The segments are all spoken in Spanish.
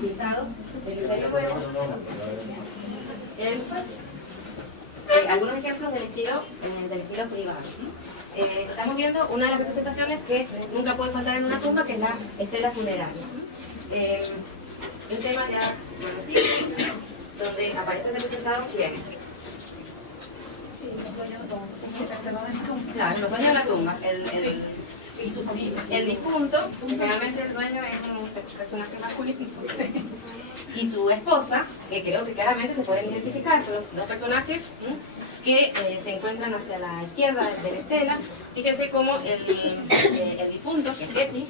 Pintado del Imperio Nuevo. Algunos ejemplos del estilo privado. Estamos viendo una de las representaciones que nunca puede faltar en una tumba, que es la estela funeraria. Un tema ya conocido, donde aparecen representados quiénes. Claro, los dueños de la tumba. Y su familia. El difunto, generalmente el dueño es un personaje masculino, y su esposa, que creo que claramente se pueden identificar, son los dos personajes que se encuentran hacia la izquierda de la estela. Fíjense cómo el difunto, que es Getty,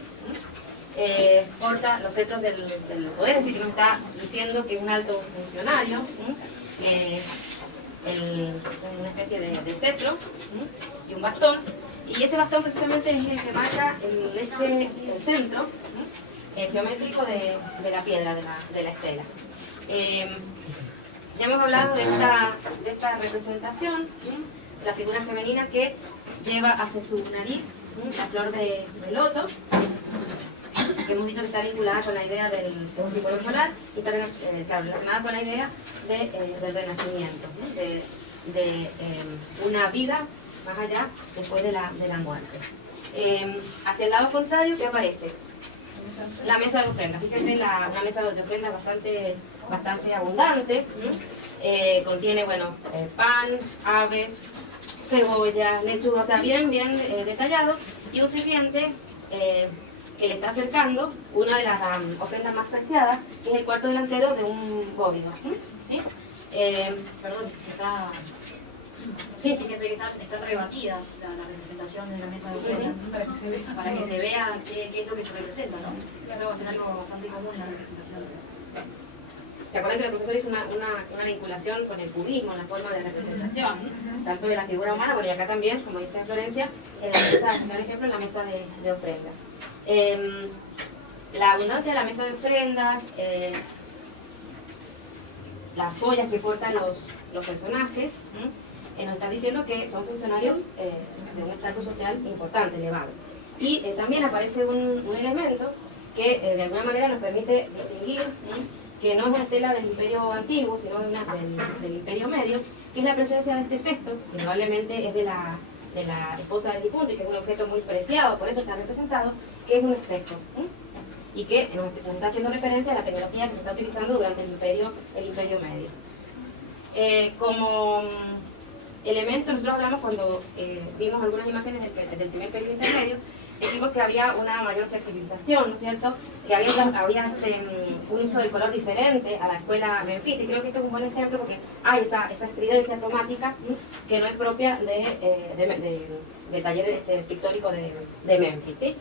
porta los cetros del poder, es decir, que nos está diciendo que es un alto funcionario, una especie de cetro y un bastón. Y ese bastón precisamente es el que marca el centro geométrico de la piedra, de la estela. Ya hemos hablado de esta representación, la figura femenina que lleva hacia su nariz la flor de loto, que hemos dicho que está vinculada con la idea del símbolo solar y está relacionada con la idea del renacimiento, de una vida más allá después de la muerte. Hacia el lado contrario, ¿qué aparece? La mesa de ofrenda. Fíjense, una mesa de ofrenda bastante abundante. Contiene, bueno, pan, aves, cebollas, lechuga, o sea, bien detallado, y un sirviente que le está acercando una de las ofrendas más preciadas, que es el cuarto delantero de un bóvido. ¿Sí? Perdón, sí, fíjense que están rebatidas la representación de la mesa de ofrendas, para que se vea qué es lo que se representa, ¿no? Eso va a ser algo bastante común en la representación. ¿Se acuerdan que el profesor hizo una vinculación con el cubismo en la forma de representación, tanto de la figura humana, bueno, y acá también, como dice Florencia, en la mesa, por ejemplo, en la mesa de ofrendas. La abundancia de la mesa de ofrendas, las joyas que portan los personajes, nos están diciendo que son funcionarios de un estatus social importante, elevado. Y también aparece un elemento que de alguna manera nos permite distinguir que no es una estela del Imperio Antiguo, sino del Imperio Medio, que es la presencia de este cesto, que probablemente es de la esposa del difunto y que es un objeto muy preciado, por eso está representado, que es un espejo. Y que nos está haciendo referencia a la tecnología que se está utilizando durante el Imperio Medio. Como elemento, nosotros hablamos cuando vimos algunas imágenes del primer periodo intermedio, dijimos que había una mayor flexibilización, ¿no es cierto? Que había un uso del color diferente a la escuela menfita, y creo que esto es un buen ejemplo porque hay esa estridencia cromática que no es propia de taller pictórico de Memphis, ¿sí?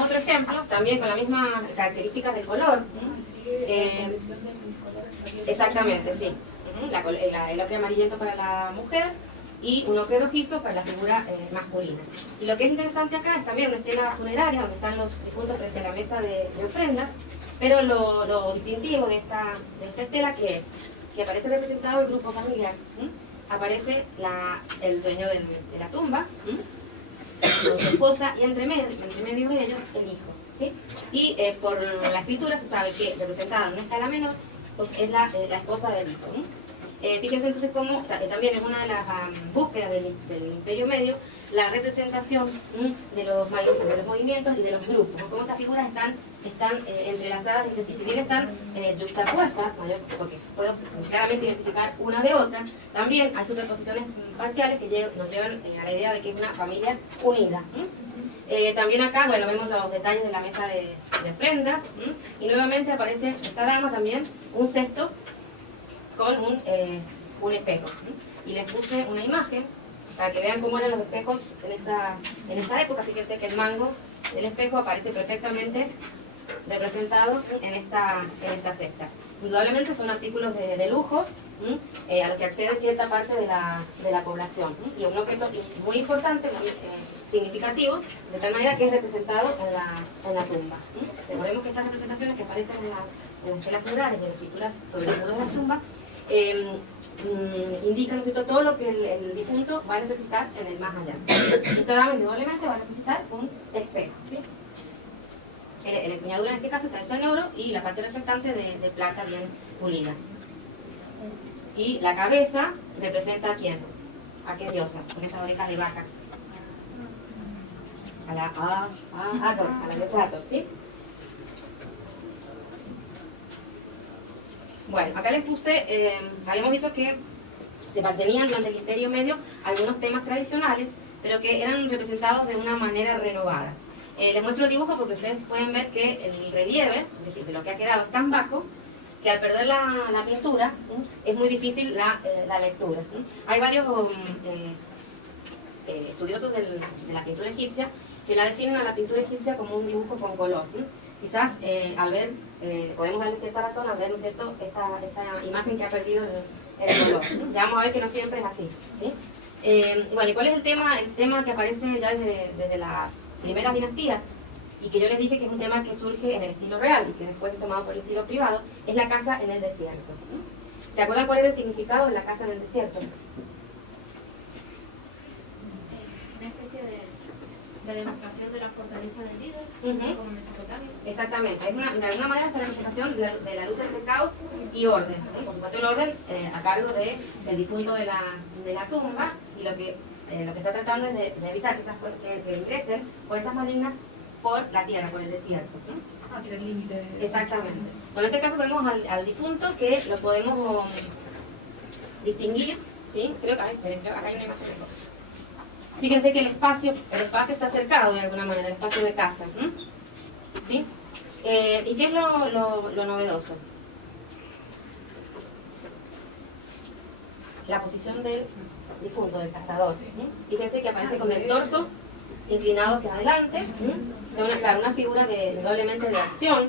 Otro ejemplo, también con las mismas características del color. Exactamente, sí. El ocre amarillento para la mujer y un ocre rojizo para la figura masculina. Y lo que es interesante acá es también una estela funeraria donde están los difuntos frente a la mesa de ofrendas, pero lo distintivo de esta estela, ¿qué es? Que aparece representado el grupo familiar. Aparece el dueño de la tumba, con su esposa, y entre medio de ellos el hijo. ¿Sí? Y por la escritura se sabe que representada en una escala menor pues es la esposa del hijo. Fíjense entonces cómo también es una de las búsquedas del Imperio Medio la representación de los movimientos y de los grupos, cómo estas figuras están entrelazadas entre sí, si bien están yuxtapuestas, porque puedo claramente identificar una de otra, también hay superposiciones parciales que nos llevan a la idea de que es una familia unida. También acá, bueno, vemos los detalles de la mesa de ofrendas, y nuevamente aparece esta dama también, un cesto con un espejo. Y les puse una imagen para que vean cómo eran los espejos en esa época. Fíjense que el mango del espejo aparece perfectamente representado en esta cesta. Indudablemente son artículos de lujo a los que accede cierta parte de la población. Y un objeto muy importante, muy significativo, de tal manera que es representado en la tumba. Recordemos que estas representaciones que aparecen en las estelas funerarias y en las escrituras sobre el muro de la tumba indican, ¿no es cierto?, todo lo que el difunto va a necesitar en el más allá. Esta dama indudablemente va a necesitar un espejo, ¿sí? empuñadura en este caso está hecha en oro y la parte reflectante de plata bien pulida. Y la cabeza representa a quién, a qué diosa, con esas orejas de vaca. A la Hathor, a la diosa Hathor, ¿sí? Bueno, acá les puse, habíamos dicho que se mantenían durante el Imperio Medio algunos temas tradicionales, pero que eran representados de una manera renovada. Les muestro el dibujo porque ustedes pueden ver que el relieve, es decir, de lo que ha quedado, es tan bajo que al perder la pintura es muy difícil la lectura. Hay varios estudiosos de la pintura egipcia que la definen a la pintura egipcia como un dibujo con color. Quizás al ver, podemos darle cierta razón al ver, ¿no es cierto?, esta imagen que ha perdido el color. Ya vamos a ver que no siempre es así, ¿sí? Bueno, ¿y cuál es el tema? El tema que aparece ya desde las primeras dinastías y que yo les dije que es un tema que surge en el estilo real y que después es tomado por el estilo privado, es la casa en el desierto. ¿Se acuerdan cuál era el significado de la casa en el desierto? Una especie de demostración de la fortaleza del líder, como en Mesopotamia. Exactamente, es de alguna manera es la representación de la lucha entre caos y orden. Por supuesto el orden a cargo del difunto de la tumba, y lo que está tratando es de evitar que ingresen fuerzas malignas por la tierra, por el desierto. Que el límite. Exactamente. Bueno, en este caso vemos al difunto que lo podemos distinguir, ¿sí? Creo que acá hay una imagen. Fíjense que el espacio está cercado de alguna manera, el espacio de casa. ¿Sí? ¿Y qué es lo novedoso? La posición del difunto, del cazador. Fíjense que aparece con el torso inclinado hacia adelante, una figura doblemente de acción,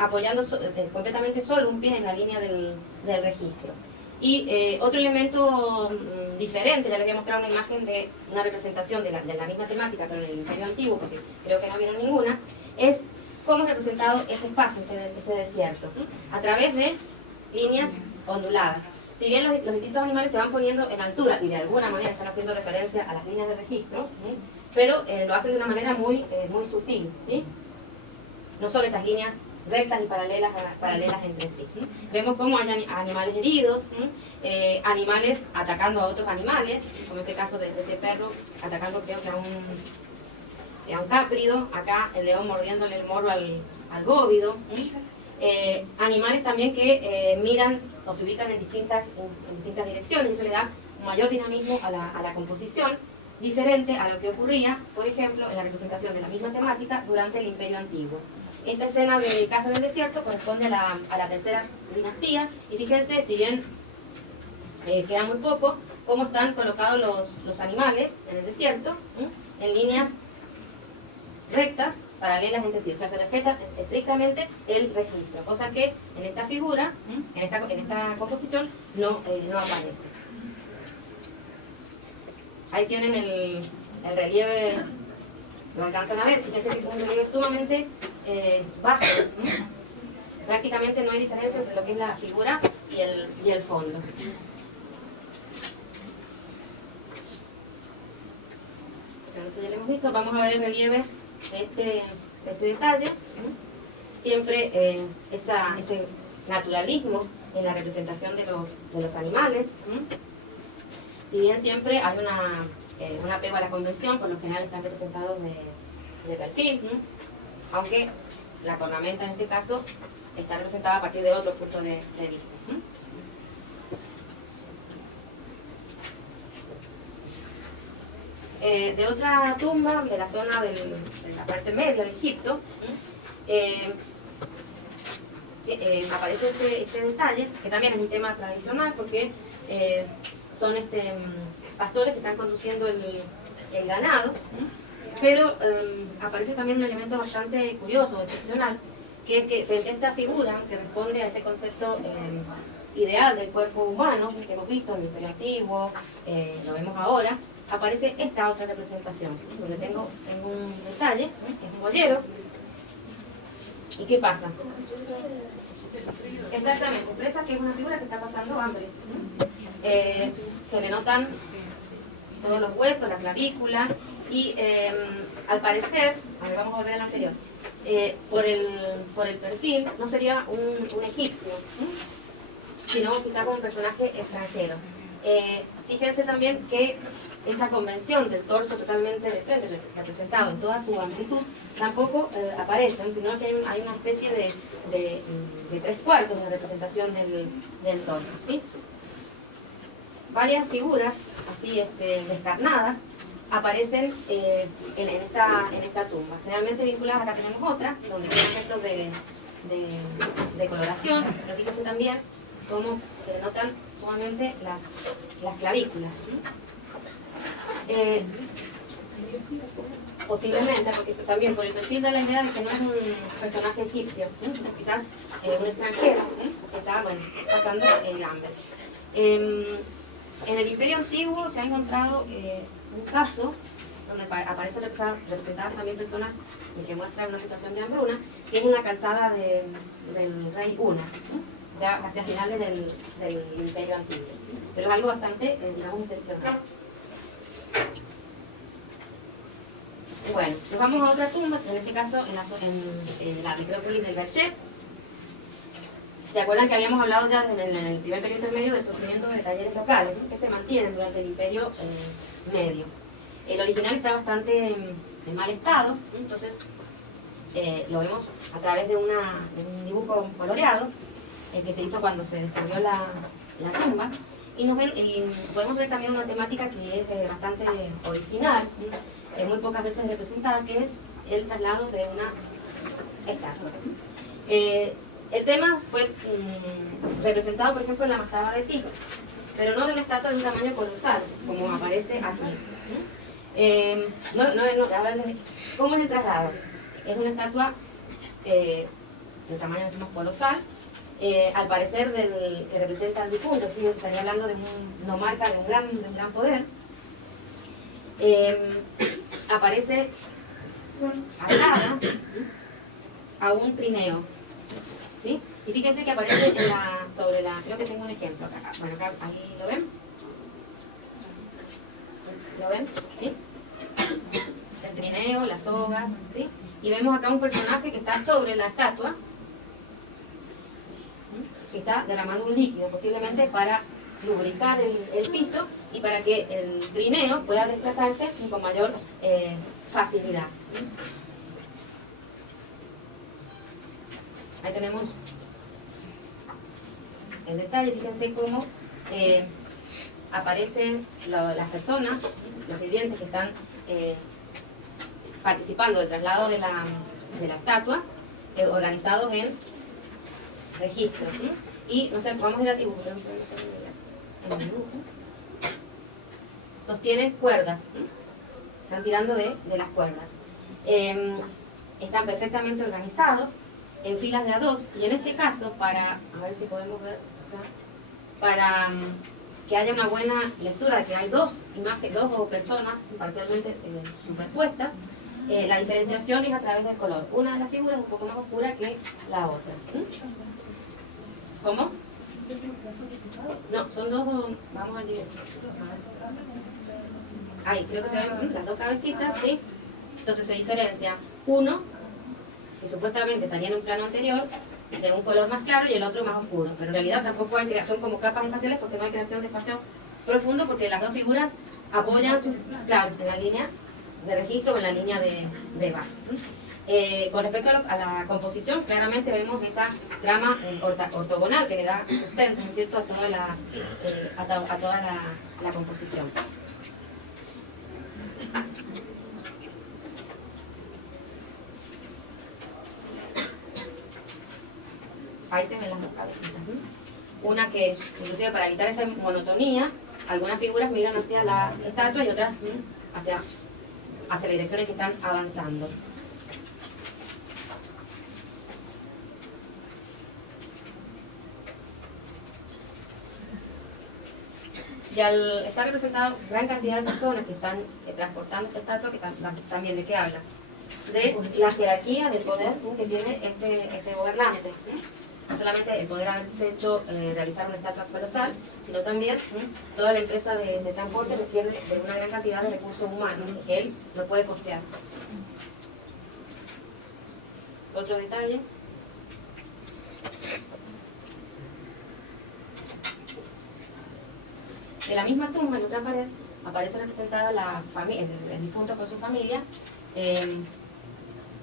apoyando completamente solo un pie en la línea del registro. Y otro elemento diferente, ya les voy a mostrar una imagen de una representación de la misma temática, pero en el Imperio Antiguo, porque creo que no vieron ninguna, es cómo es representado ese espacio, ese desierto, a través de líneas onduladas. Si bien los distintos animales se van poniendo en altura y de alguna manera están haciendo referencia a las líneas de registro, pero lo hacen de una manera muy sutil, ¿sí? No son esas líneas rectas y paralelas entre sí. Vemos cómo hay animales heridos, animales atacando a otros animales, como en este caso de este perro atacando creo que a un cáprido, acá el león mordiéndole el morro al bóvido, animales también que miran o se ubican en distintas direcciones, y eso le da un mayor dinamismo a la composición, diferente a lo que ocurría, por ejemplo, en la representación de la misma temática durante el Imperio Antiguo. Esta escena de casa en el desierto corresponde a la tercera dinastía, y fíjense, si bien queda muy poco, cómo están colocados los animales en el desierto, en líneas rectas, paralelas entre sí, o sea, se respeta estrictamente el registro, cosa que en esta figura, en esta composición, no aparece. Ahí tienen el relieve, lo alcanzan a ver, fíjense que es un relieve sumamente bajo. Prácticamente no hay diferencia entre lo que es la figura y el fondo. Esto ya lo hemos visto, vamos a ver el relieve de este detalle. Siempre ese naturalismo en la representación de los animales. Si bien siempre hay un apego a la convención, por lo general están representados de perfil, aunque la cornamenta en este caso está representada a partir de otro punto de vista. De otra tumba de la zona de la parte media de Egipto, aparece este detalle, que también es un tema tradicional porque son pastores que están conduciendo el ganado, pero aparece también un elemento bastante curioso, excepcional, que es que frente a esta figura que responde a ese concepto ideal del cuerpo humano que hemos visto en el Imperio Antiguo, lo vemos ahora, aparece esta otra representación, donde tengo un detalle, que es un boyero. ¿Y qué pasa? Exactamente, expresa que es una figura que está pasando hambre. Se le notan todos los huesos, la clavícula, y al parecer, a ver, vamos a volver al anterior, por el perfil no sería un egipcio, sino quizás un personaje extranjero. Fíjense también que esa convención del torso totalmente de frente, representado en toda su amplitud, tampoco aparece, sino que hay una especie de 3/4 de representación del torso, ¿sí? Varias figuras así descarnadas aparecen en esta tumba. Realmente vinculadas, acá tenemos otra, donde tiene efectos de coloración, pero fíjense también cómo se le notan sumamente las clavículas. Posiblemente, porque también por el perfil da la idea de que no es un personaje egipcio, quizás un extranjero que está pasando el hambre. En el Imperio Antiguo se ha encontrado un caso donde aparecen representadas también personas que muestran una situación de hambruna, que es una calzada del rey Una, ya hacia finales del Imperio Antiguo. Pero es algo bastante, digamos, excepcional. Bueno, nos vamos a otra tumba, en este caso en la necrópolis del Verger. ¿Se acuerdan que habíamos hablado ya en el primer periodo intermedio del surgimiento de talleres locales, ¿no?, que se mantienen durante el Imperio Medio? El original está bastante en mal estado, entonces lo vemos a través de un dibujo coloreado que se hizo cuando se descubrió la tumba, y podemos ver también una temática que es bastante original, muy pocas veces representada, que es el traslado de una estatua. El tema fue representado, por ejemplo, en la mastaba de Tito, pero no de una estatua de un tamaño colosal, como aparece aquí. ¿Cómo es el traslado? Es una estatua de tamaño, decimos, colosal, al parecer que representa al difunto, ¿sí? Estaría hablando de un nomarca de un gran poder. Aparece atada a un trineo, ¿sí? Y fíjense que aparece creo que tengo un ejemplo acá. Bueno, acá, ahí lo ven. ¿Lo ven? ¿Sí? El trineo, las sogas, ¿sí? Y vemos acá un personaje que está sobre la estatua, que está derramando un líquido, posiblemente para lubricar el piso y para que el trineo pueda desplazarse con mayor facilidad. Ahí tenemos el detalle, fíjense cómo aparecen las personas, los sirvientes que están participando del traslado de la estatua, organizados en registros. Y, no sé, vamos a ir al dibujo. En el dibujo sostienen cuerdas, están tirando de las cuerdas. Están perfectamente organizados en filas de a dos, y en este caso, a ver si podemos ver acá, para que haya una buena lectura de que hay dos personas parcialmente superpuestas, la diferenciación es a través del color. Una de las figuras es un poco más oscura que la otra. ¿Cómo? No, son dos, vamos al dibujo. Ahí, creo que se ven las dos cabecitas, ¿sí? Entonces se diferencia uno, que supuestamente estaría en un plano anterior, de un color más claro, y el otro más oscuro. Pero en realidad tampoco hay creación como capas espaciales, porque no hay creación de espacio profundo, porque las dos figuras apoyan, claro, en la línea de registro o en la línea de base. Con respecto a la composición, claramente vemos esa trama ortogonal que le da sustento, ¿no es cierto?, a toda la composición. Ahí se ven las dos cabecitas. Una que, inclusive para evitar esa monotonía, algunas figuras miran hacia la estatua y otras hacia las direcciones que están avanzando. Y al estar representado gran cantidad de personas que están transportando esta estatua, que también ¿de qué habla? De la jerarquía del poder que tiene este gobernante. No solamente el poder haberse hecho realizar una estatua colosal, sino también toda la empresa de transporte requiere de una gran cantidad de recursos humanos que él no puede costear. otro detalle. En la misma tumba, en otra pared, aparece representada el difunto con su familia,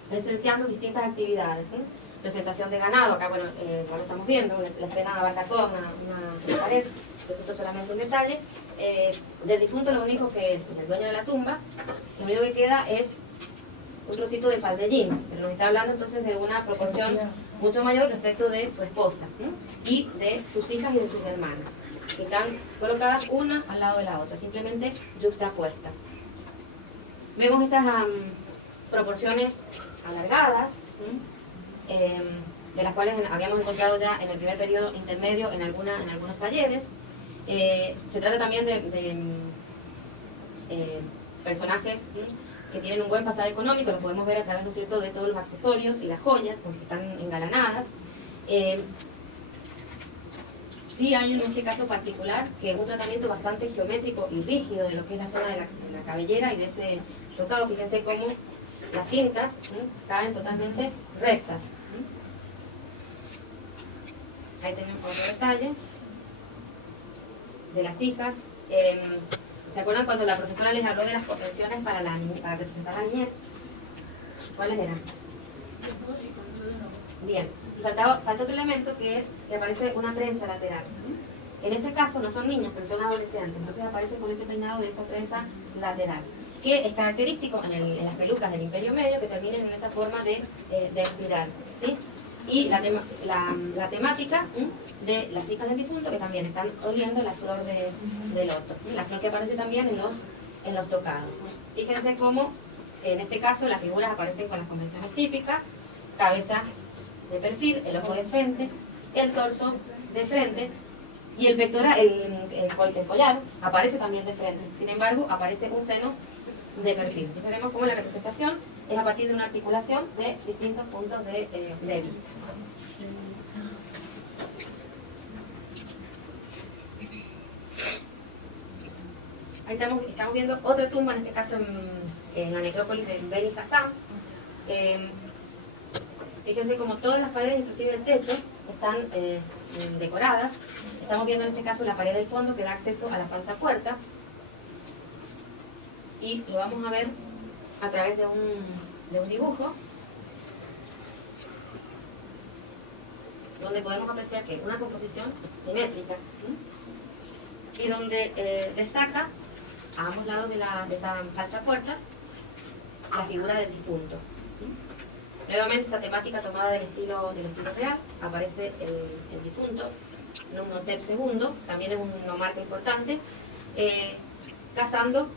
presenciando distintas actividades, ¿sí? Presentación de ganado, acá bueno, ya lo estamos viendo, la escena abarca toda una pared, esto solamente un detalle. Del difunto lo único que, el dueño de la tumba, lo único que queda es un trocito de faldellín, pero nos está hablando entonces de una proporción mucho mayor respecto de su esposa, ¿no? Y de sus hijas y de sus hermanas, que están colocadas una al lado de la otra, simplemente yuxtapuestas. Vemos esas proporciones alargadas, de las cuales habíamos encontrado ya en el primer periodo intermedio en algunos talleres. Se trata también de personajes que tienen un buen pasado económico, lo podemos ver a través, ¿no es cierto?, de todos los accesorios y las joyas, porque están engalanadas. Sí hay en este caso particular que un tratamiento bastante geométrico y rígido de lo que es la zona de la cabellera y de ese tocado. Fíjense cómo las cintas caen totalmente rectas. Ahí tenemos otro detalle de las hijas. ¿Se acuerdan cuando la profesora les habló de las convenciones para representar la niñez? ¿Cuáles eran? Bien, falta otro elemento que es que aparece una trenza lateral. En este caso no son niñas, pero son adolescentes, entonces aparece con ese peinado de esa trenza lateral, que es característico en las pelucas del Imperio Medio, que terminen en esa forma de espiral, ¿sí? Y la temática de las hijas del difunto, que también están oliendo la flor de loto, la flor que aparece también en los tocados. Fíjense cómo en este caso las figuras aparecen con las convenciones típicas: cabeza de perfil, el ojo de frente, el torso de frente, y el pectoral, el collar aparece también de frente. Sin embargo, aparece un seno de perfil. Entonces vemos cómo la representación es a partir de una articulación de distintos puntos de vista. Ahí estamos viendo otra tumba, en este caso en la necrópolis de Beni Hasan. Fíjense como todas las paredes, inclusive el techo, están decoradas. Estamos viendo en este caso la pared del fondo que da acceso a la falsa puerta. Y lo vamos a ver a través de un dibujo, donde podemos apreciar que es una composición simétrica, y donde destaca a ambos lados de esa falsa puerta la figura del difunto. Nuevamente esa temática tomada del estilo real, aparece el difunto, Numhotep II, también es una marca importante, cazando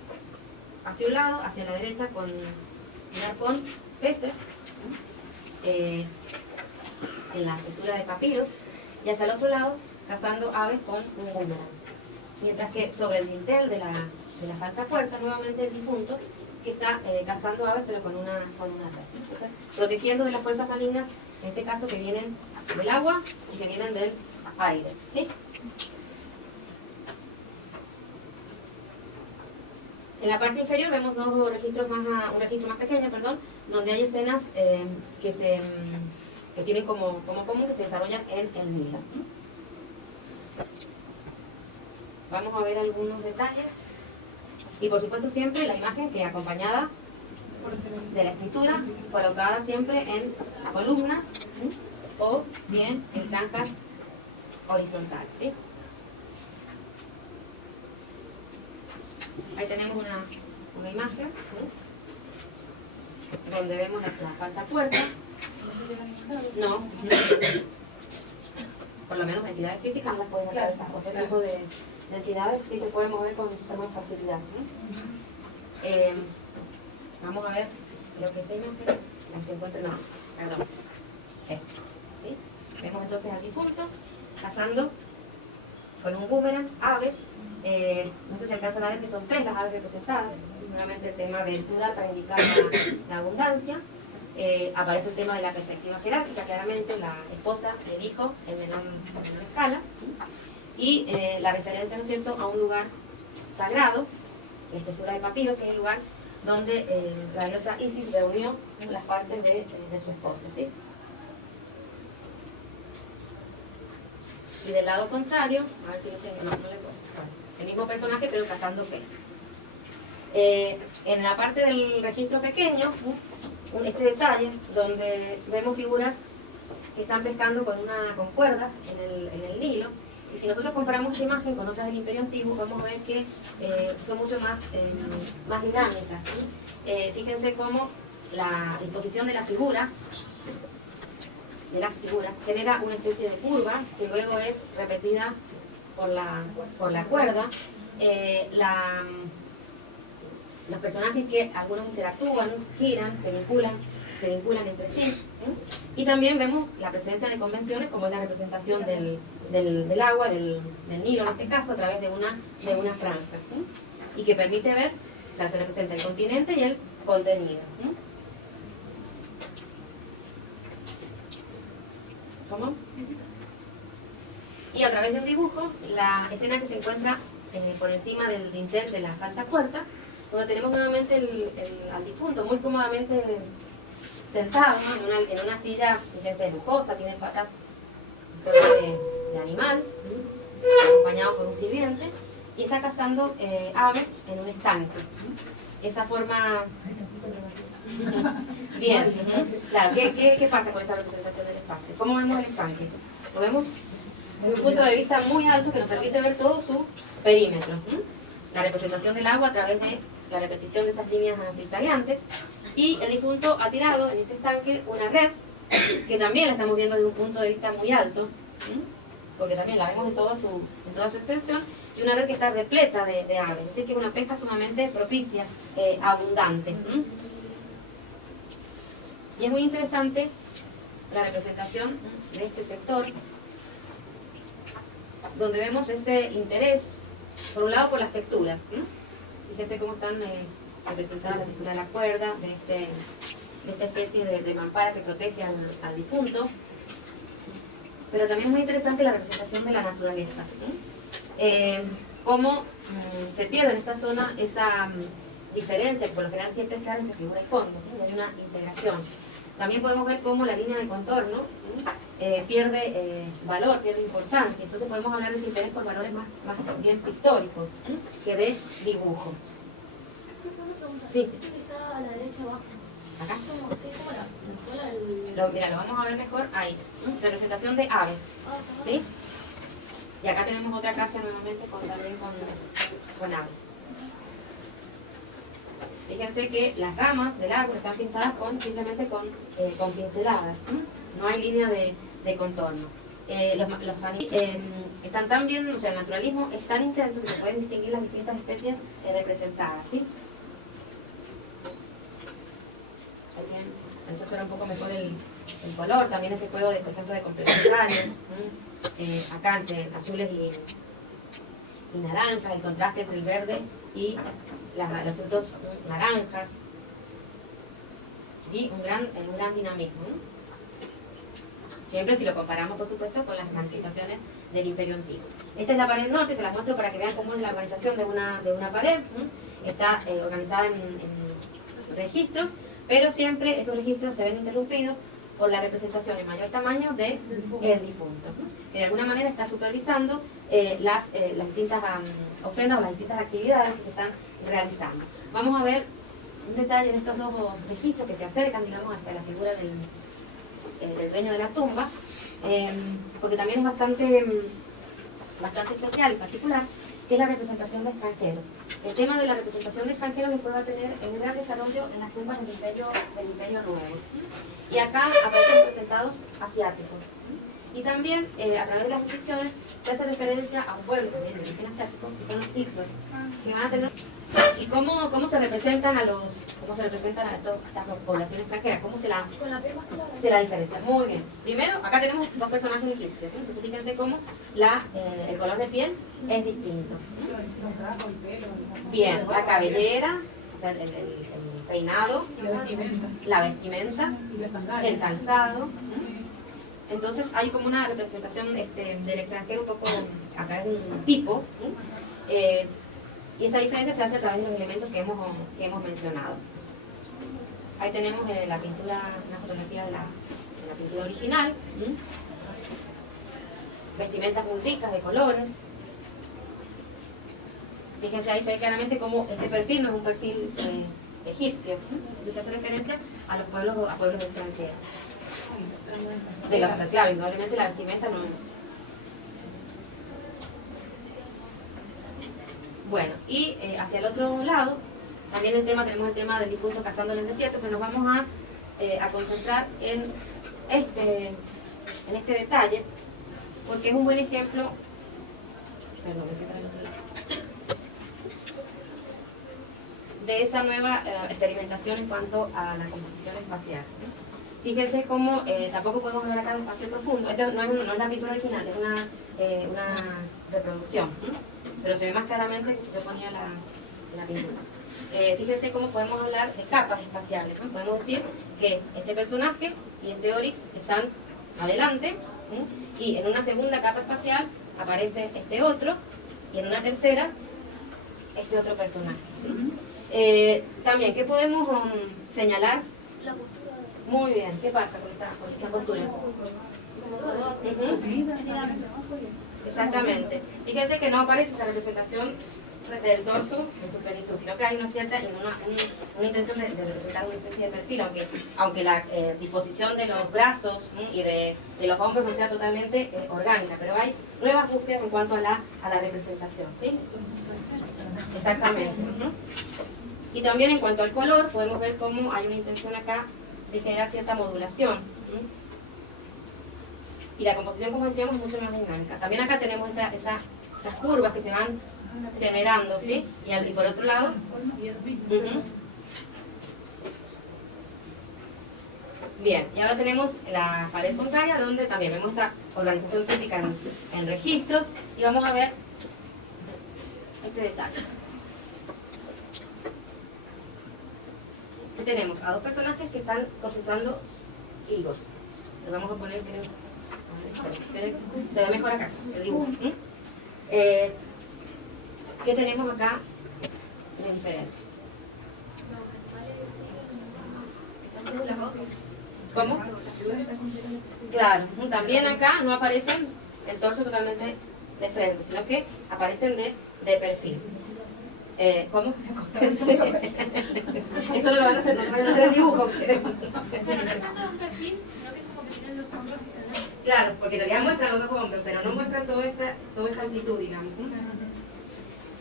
hacia un lado, hacia la derecha, con un arpón, peces, en la espesura de papiros, y hacia el otro lado, cazando aves con un boomerang. Mientras que sobre el dintel de la falsa puerta, nuevamente el difunto, que está cazando aves pero con una red. Entonces, protegiendo de las fuerzas malignas, en este caso que vienen del agua y que vienen del aire, ¿sí? En la parte inferior vemos un registro más pequeño, donde hay escenas que tienen como común que se desarrollan en el Nilo. Vamos a ver algunos detalles. Y por supuesto siempre la imagen que acompañada de la escritura, colocada siempre en columnas o bien en franjas horizontales, ¿sí? Ahí tenemos una imagen, ¿sí?, donde vemos la falsa puerta. No, por lo menos entidades físicas no las pueden atravesar. Otro tipo de entidades sí se pueden mover con más facilidad, ¿no? Vamos a ver lo que esa imagen se encuentra, perdón. ¿Sí? Vemos entonces al difunto cazando con un boomerang aves. No sé si alcanzan a ver que son 3 las aves representadas. Nuevamente el tema del plural para indicar la abundancia. Aparece el tema de la perspectiva jerárquica, claramente la esposa, el hijo en menor escala, y la referencia, ¿no es cierto?, a un lugar sagrado, la espesura de papiro, que es el lugar donde la diosa Isis reunió las partes de su esposo, ¿sí? Y del lado contrario, a ver si lo tengo, no le puedo. El mismo personaje pero cazando peces. En la parte del registro pequeño, este detalle donde vemos figuras que están pescando con cuerdas en el Nilo. Y si nosotros comparamos esta imagen con otras del Imperio Antiguo, vamos a ver que son mucho más dinámicas. ¿Sí? Fíjense cómo la disposición de las figuras genera una especie de curva que luego es repetida por la cuerda. Los personajes que algunos interactúan, giran, se vinculan entre sí. Y también vemos la presencia de convenciones como es la representación del agua, del Nilo en este caso, a través de una franja. Y que permite ver, o sea, se representa el continente y el contenido. ¿Cómo? Y a través de un dibujo, la escena que se encuentra por encima del dintel de la falsa puerta, donde tenemos nuevamente al difunto muy cómodamente sentado, ¿no? en una silla, fíjense, lujosa, tiene patas de animal, acompañado por un sirviente, y está cazando aves en un estanque. Esa forma... Bien, claro, ¿qué pasa con esa representación del espacio? ¿Cómo vemos el estanque? Lo vemos desde un punto de vista muy alto que nos permite ver todo su perímetro. La representación del agua a través de la repetición de esas líneas zigzagueantes, y el difunto ha tirado en ese estanque una red que también la estamos viendo desde un punto de vista muy alto, porque también la vemos en toda su extensión, y una red que está repleta de aves, es decir que es una pesca sumamente propicia, abundante. Y es muy interesante la representación de este sector, donde vemos ese interés, por un lado por las texturas. Fíjense cómo están representadas la textura de la cuerda, de esta especie de mampara que protege al difunto. Pero también es muy interesante la representación de la naturaleza. Cómo se pierde en esta zona esa diferencia que por lo general siempre está entre figura y fondo, hay una integración. También podemos ver cómo la línea de contorno pierde valor, pierde importancia. Entonces podemos hablar de ese interés por valores más bien pictóricos que de dibujo. Sí. Eso que está a la derecha abajo. Acá. Como, sí, como la cola del... Mira, lo vamos a ver mejor ahí. Representación de aves. ¿Sí? Y acá tenemos otra casa nuevamente también con aves. Fíjense que las ramas del árbol están pintadas simplemente con pinceladas. No hay línea de contorno. Los animales están tan bien, o sea, el naturalismo es tan intenso que se pueden distinguir las distintas especies representadas. ¿Sí? Ahí tienen, eso será un poco mejor el color, también ese juego, por ejemplo, de complementarios. Acá entre azules y naranjas, el contraste entre el verde y los frutos naranjas, y un gran dinamismo. Siempre si lo comparamos, por supuesto, con las manifestaciones del Imperio Antiguo. Esta es la pared norte, se las muestro para que vean cómo es la organización de una pared. Está organizada en registros, pero siempre esos registros se ven interrumpidos por la representación en mayor tamaño del difunto, que de alguna manera está supervisando las distintas ofrendas o las distintas actividades que se están realizando. Vamos a ver un detalle de estos dos registros que se acercan, digamos, hacia la figura del dueño de la tumba, porque también es bastante especial y particular, que es la representación de extranjeros. El tema de la representación de extranjeros después va a tener un gran desarrollo en las tumbas del Imperio Nuevo. Y acá aparecen representados asiáticos. Y también, a través de las inscripciones, se hace referencia a un pueblo también de origen asiático, que son los Hicsos, que van a tener... ¿Y cómo se representan a estas poblaciones extranjeras? ¿Cómo se la diferencia? Muy bien. Primero, acá tenemos dos personajes egipcios. Entonces, fíjense cómo el color de piel es distinto. Bien, la cabellera, o sea, el peinado, la vestimenta, el calzado. Entonces, hay como una representación del extranjero un poco a través de un tipo. Y esa diferencia se hace a través de los elementos que hemos mencionado. Ahí tenemos la pintura, una fotografía de la pintura original. vestimentas muy ricas de colores. Fíjense ahí, se ve claramente como este perfil no es un perfil egipcio. Entonces se hace referencia a los pueblos extranjeros. Claro, indudablemente la vestimenta no. Bueno, y hacia el otro lado, también tenemos el tema del difunto cazando en el desierto, pero nos vamos a concentrar en este detalle, porque es un buen ejemplo. Perdón, me fui para el otro lado. De esa nueva experimentación en cuanto a la composición espacial. Fíjense cómo tampoco podemos hablar acá de espacio profundo. Esto no es la pintura original, es una reproducción. Pero se ve más claramente que si yo ponía la pintura. Fíjense cómo podemos hablar de capas espaciales. Podemos decir que este personaje y este Oryx están adelante, y en una segunda capa espacial aparece este otro, y en una tercera este otro personaje. También, ¿qué podemos señalar? La postura. Muy bien, ¿qué pasa con esa postura? Exactamente. Fíjense que no aparece esa representación del torso en su plenitud, sino que hay una cierta una intención de representar una especie de perfil, aunque la disposición de los brazos y de los hombros no sea totalmente orgánica, pero hay nuevas búsquedas en cuanto a la representación, ¿sí? Exactamente. Y también en cuanto al color, podemos ver cómo hay una intención acá de generar cierta modulación. Y la composición, como decíamos, es mucho más dinámica. También acá tenemos esas curvas que se van generando, ¿sí? Y por otro lado... Bien, y ahora tenemos la pared contraria, donde también vemos esa organización típica en registros, y vamos a ver este detalle. Aquí tenemos a dos personajes que están cosechando higos. Les vamos a poner, creo, se ve mejor acá, el dibujo. ¿Qué tenemos acá de diferente? ¿Cómo? Claro, también acá no aparecen el torso totalmente de frente, sino que aparecen de perfil. ¿Cómo? Esto no lo van a hacer, no van a hacer el dibujo. Claro, porque en realidad muestran los dos hombros, pero no muestran toda esta amplitud, digamos.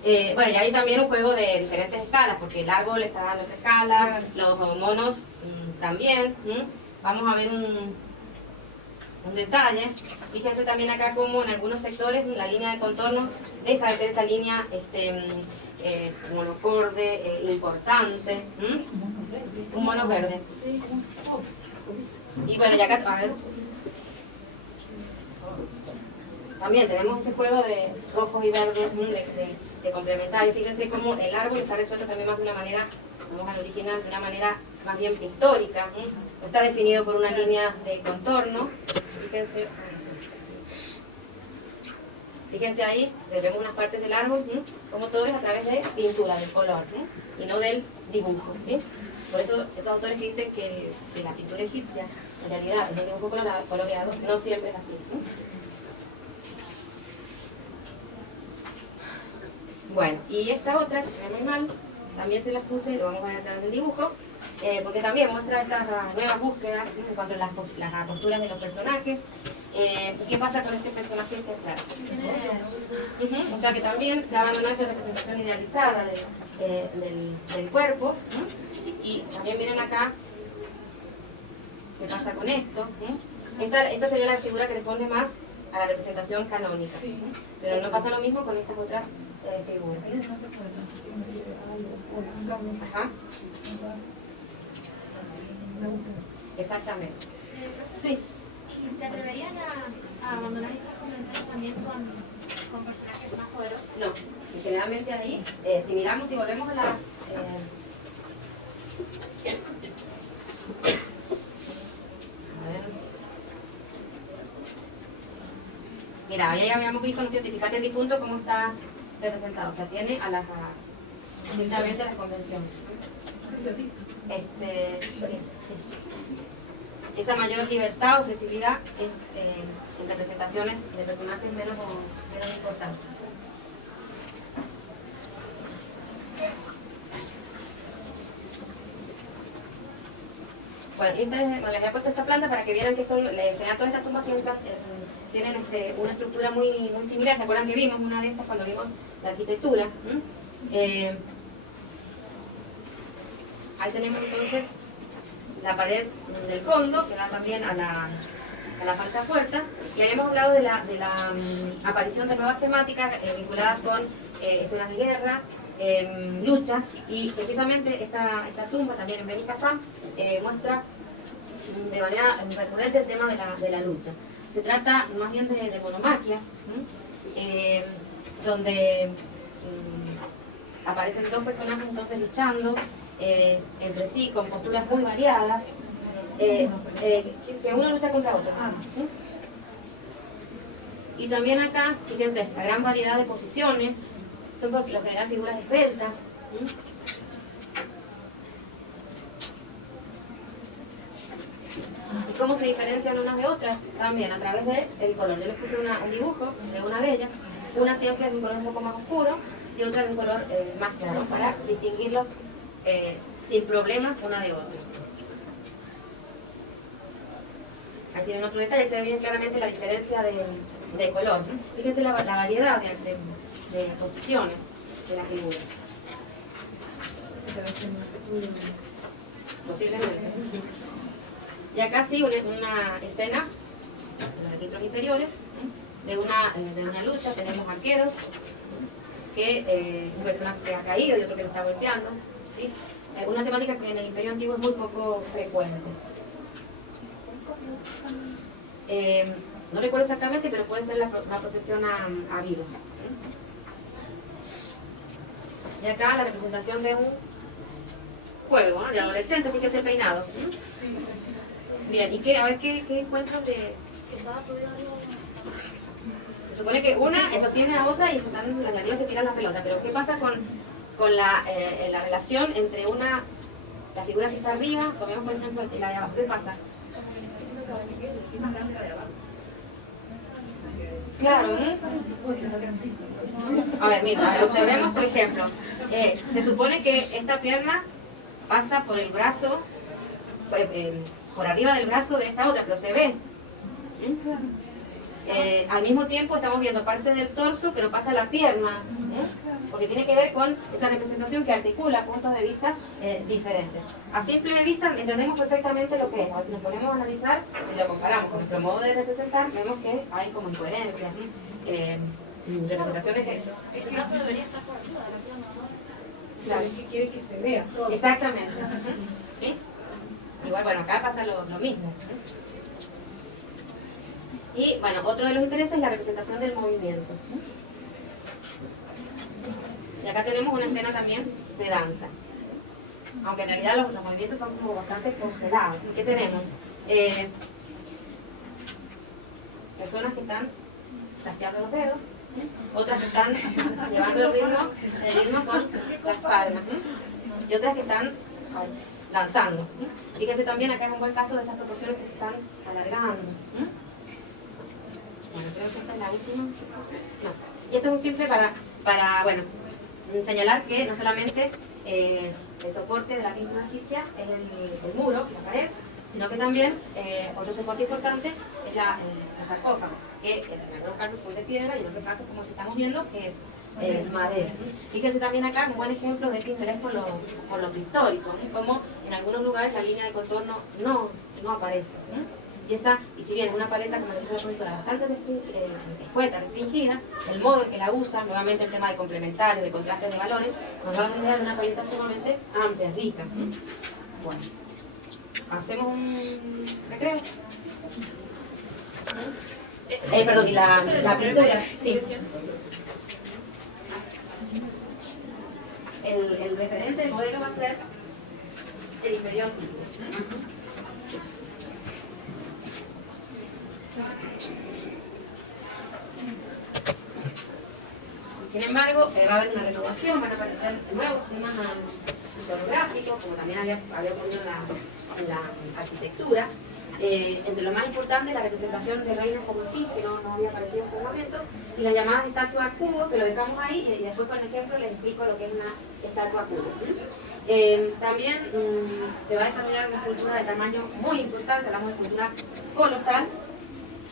Bueno, y hay también un juego de diferentes escalas, porque el árbol está dando otra escala, los monos también. Vamos a ver un detalle. Fíjense también acá como en algunos sectores la línea de contorno deja de ser esa línea monocorde, importante. Un mono verde. Y bueno, ya acá, a ver. También tenemos ese juego de rojos y verdes de complementario. Fíjense cómo el árbol está resuelto también más de una manera, vamos al original, de una manera más bien pictórica. No está definido por una línea de contorno. Fíjense ahí, vemos unas partes del árbol, como todo es a través de pintura, del color, y no del dibujo. ¿Sí? Por eso esos autores que dicen que la pintura egipcia en realidad es el dibujo coloreado, no siempre es así. Bueno, y esta otra, que se ve muy mal, también se las puse, lo vamos a ver a través del dibujo, porque también muestra esas nuevas búsquedas en cuanto a las posturas de los personajes. ¿Qué pasa con este personaje central? O sea que también se abandona esa representación idealizada del cuerpo. Y también miren acá qué pasa con esto. Esta sería la figura que responde más a la representación canónica. Pero no pasa lo mismo con estas otras figuras. Ajá. Exactamente. Sí. ¿Y se atreverían a abandonar estas convenciones también con personajes más poderosos? No, y generalmente ahí, si miramos y volvemos a las... Mira, ya habíamos visto, ¿no es cierto? Y fíjate el difunto cómo está representado. O sea, tiene a las... directamente a las convenciones. Sí. esa mayor libertad o flexibilidad es en representaciones de personajes menos importantes. Bueno, les había puesto esta planta para que vieran que son, todas estas tumbas tienen una estructura muy similar. ¿Se acuerdan que vimos una de estas cuando vimos la arquitectura? Ahí tenemos entonces la pared del fondo, que da también a la falsa puerta, y habíamos hablado de la aparición de nuevas temáticas vinculadas con escenas de guerra, luchas, y precisamente esta tumba también en Beni Hassam muestra de manera recurrente el tema de la lucha. Se trata más bien de monomaquias, donde aparecen dos personajes entonces luchando entre sí con posturas muy variadas, que uno lucha contra otro. Y también acá, fíjense, la gran variedad de posiciones, son por lo general figuras esbeltas. ¿Y cómo se diferencian unas de otras? También a través del color. Yo les puse un dibujo de una de ellas. Una siempre es de un color un poco más oscuro y otra de un color más claro, para distinguirlos sin problemas una de otra. Aquí tienen otro detalle, se ve bien claramente la diferencia de color. Fíjense la variedad de posiciones de la figura. Posiblemente. Y acá sí una escena, los registros inferiores, de una lucha. Tenemos arqueros, un personaje que ha caído y otro que lo está golpeando, ¿sí? Una temática que en el Imperio Antiguo es muy poco frecuente. No recuerdo exactamente, pero puede ser la procesión a Vilos. Y acá la representación de un juego, ¿no? De adolescentes, fíjense el peinado. Bien, ¿y a ver qué encuentros de...? Estaba subido arriba. Se supone que una sostiene a otra y las de arriba se tiran la pelota, pero ¿qué pasa con la relación entre la figura que está arriba, tomemos por ejemplo la de abajo? ¿Qué pasa? Claro, ¿eh? A ver, mira, observemos por ejemplo, se supone que esta pierna pasa por el brazo, por arriba del brazo de esta otra, pero se ve. Al mismo tiempo estamos viendo parte del torso, pero pasa la pierna, porque tiene que ver con esa representación que articula puntos de vista diferentes. A simple vista entendemos perfectamente lo que es. Si nos ponemos a analizar y lo comparamos con nuestro modo de representar, vemos que hay como incoherencias, representaciones que... El brazo debería estar por arriba de la pierna, ¿no? Claro. Que quiere que se vea todo. Exactamente. ¿Sí? Igual, bueno, acá pasa lo mismo. Y bueno, otro de los intereses es la representación del movimiento. Y acá tenemos una escena también de danza. Aunque en realidad los movimientos son como bastante congelados. ¿Qué tenemos? Personas que están tasteando los dedos, otras que están llevando el ritmo con las palmas, y otras que están danzando. Fíjense también, acá es un buen caso de esas proporciones que se están alargando. Bueno, creo que esta es la última. No. Y esto es un simple para bueno, señalar que no solamente el soporte de la pintura egipcia es el muro, la pared, sino que también otro soporte importante es los sarcófagos, que en algunos casos son de piedra y en otros casos, como estamos viendo, que es madera. Fíjense también acá un buen ejemplo de ese interés por lo pictórico, como en algunos lugares la línea de contorno no aparece. Y si bien es una paleta, como dijo la profesora, bastante escueta, restringida, el modo en que la usa, nuevamente el tema de complementarios, de contrastes de valores, nos da una idea de una paleta sumamente amplia, rica. Bueno, hacemos un recreo. Perdón, y la pintura, sí. El referente, el modelo va a ser el Imperio Antiguo. Sin embargo, va a haber una renovación, van a aparecer nuevos temas iconográficos, como también había ocurrido en la arquitectura, entre lo más importante, la representación de reinas como fin, que no había aparecido hasta el momento, y las llamadas estatuas cubo, que lo dejamos ahí, y después con ejemplo les explico lo que es una estatua cubo. También se va a desarrollar una escultura de tamaño muy importante, hablamos de escultura colosal.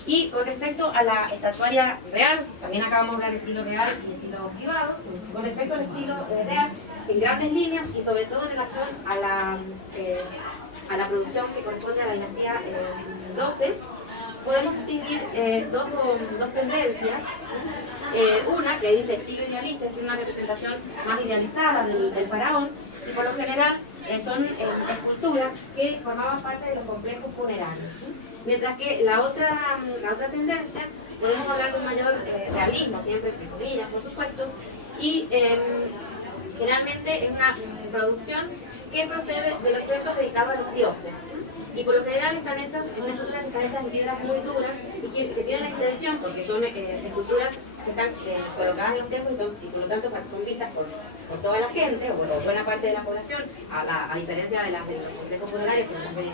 Y con respecto a la estatuaria real, también acá vamos a hablar de estilo real y estilo privado. Con respecto al estilo real, en grandes líneas y sobre todo en relación a la producción que corresponde a la dinastía 12, podemos distinguir dos tendencias. Una que dice estilo idealista, es decir, una representación más idealizada del faraón, y por lo general son esculturas que formaban parte de los complejos funerarios. Mientras que la otra tendencia, podemos hablar de un mayor realismo, siempre entre comillas, por supuesto, y generalmente es una producción que procede de los templos dedicados a los dioses. Y por lo general están hechas, es una escultura que están hechas en piedras muy duras y que tienen la intención, porque son esculturas que están colocadas en los templos y por lo tanto son vistas por toda la gente, o buena parte de la población, a diferencia de los complejos funerarios, que las ven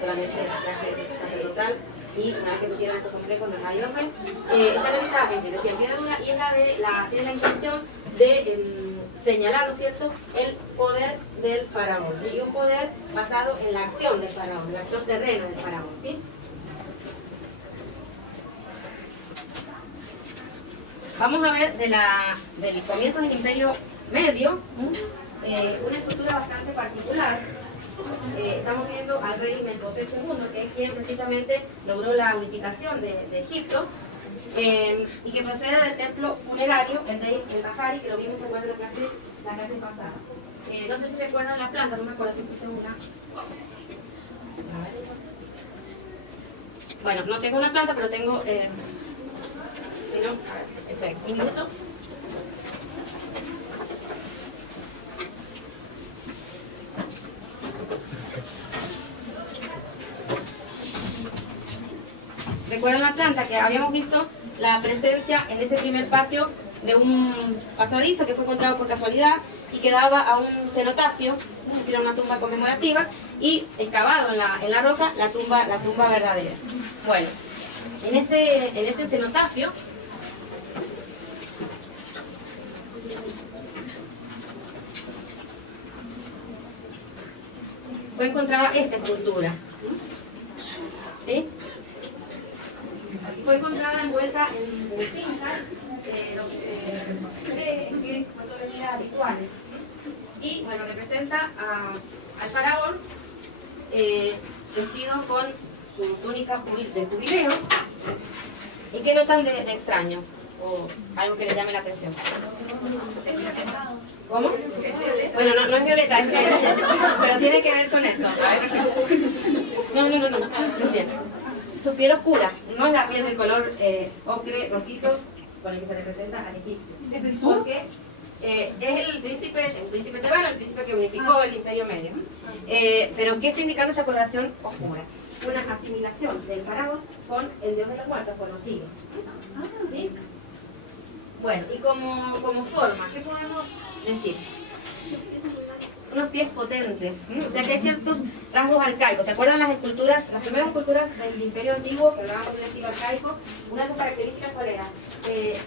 solamente la clase sacerdotal, y una vez que se cierran estos complejos no nadie los ve. Está realizada en piedra dura y es tiene la intención de señalar, ¿no es cierto?, el poder del faraón, y un poder basado en la acción del faraón, la acción terrena del faraón, ¿sí? Vamos a ver del comienzo del Imperio Medio, una escultura bastante particular. Estamos viendo al rey Menhotep II, que es quien precisamente logró la unificación de Egipto, y que procede del templo funerario, el de el-Bahari, que lo vimos en la clase pasada. No sé si recuerdan la planta, no me acuerdo si puse una. Bueno, no tengo una planta, pero tengo... si no, a ver, espera, un minuto. ¿Recuerdan la planta? Que habíamos visto la presencia en ese primer patio de un pasadizo que fue encontrado por casualidad y que daba a un cenotafio, es decir, a una tumba conmemorativa, y excavado en la roca la tumba verdadera. Bueno, en ese cenotafio fue encontrada esta escultura, ¿sí? Fue encontrada envuelta en cinta, lo que se cree es que fue todavía habituales. Y bueno, representa al faraón vestido con su túnica de jubileo. ¿Y qué notan de extraño? O algo que les llame la atención. ¿Cómo? Bueno, no es violeta, pero tiene que ver con eso. A ver. No es cierto. Su piel oscura, no es la piel del color ocre, rojizo, con el que se representa al egipcio. Porque es el príncipe tebano, el príncipe que unificó el Imperio Medio. Pero ¿qué está indicando esa coloración oscura? Una asimilación del faraón con el dios de los muertos, con Osiris. ¿Sí? Bueno, y como forma, ¿qué podemos decir? Unos pies potentes, o sea que hay ciertos rasgos arcaicos. ¿Se acuerdan las primeras esculturas del Imperio Antiguo, que hablábamos de un estilo arcaico? Una de sus características, ¿cuál era?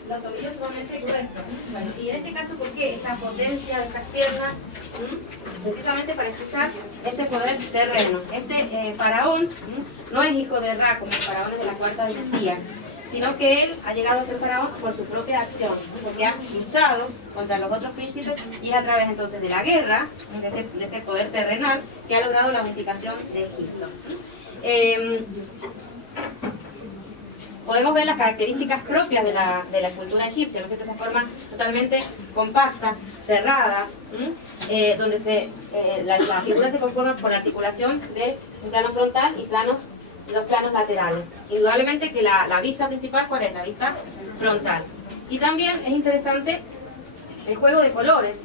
Los tobillos sumamente gruesos. Bueno, y en este caso, ¿por qué esa potencia de estas piernas? Precisamente para expresar ese poder terreno. Este faraón no es hijo de Ra, como los faraones de la cuarta dinastía, sino que él ha llegado a ser faraón por su propia acción, porque ha luchado contra los otros príncipes y es a través entonces de la guerra, de ese poder terrenal, que ha logrado la unificación de Egipto. Podemos ver las características propias de la escultura egipcia, ¿no es cierto? Esa forma totalmente compacta, cerrada, donde la figura se conforma por la articulación de un plano frontal y los planos laterales. Indudablemente que la vista principal, ¿cuál es? La vista frontal. Y también es interesante el juego de colores.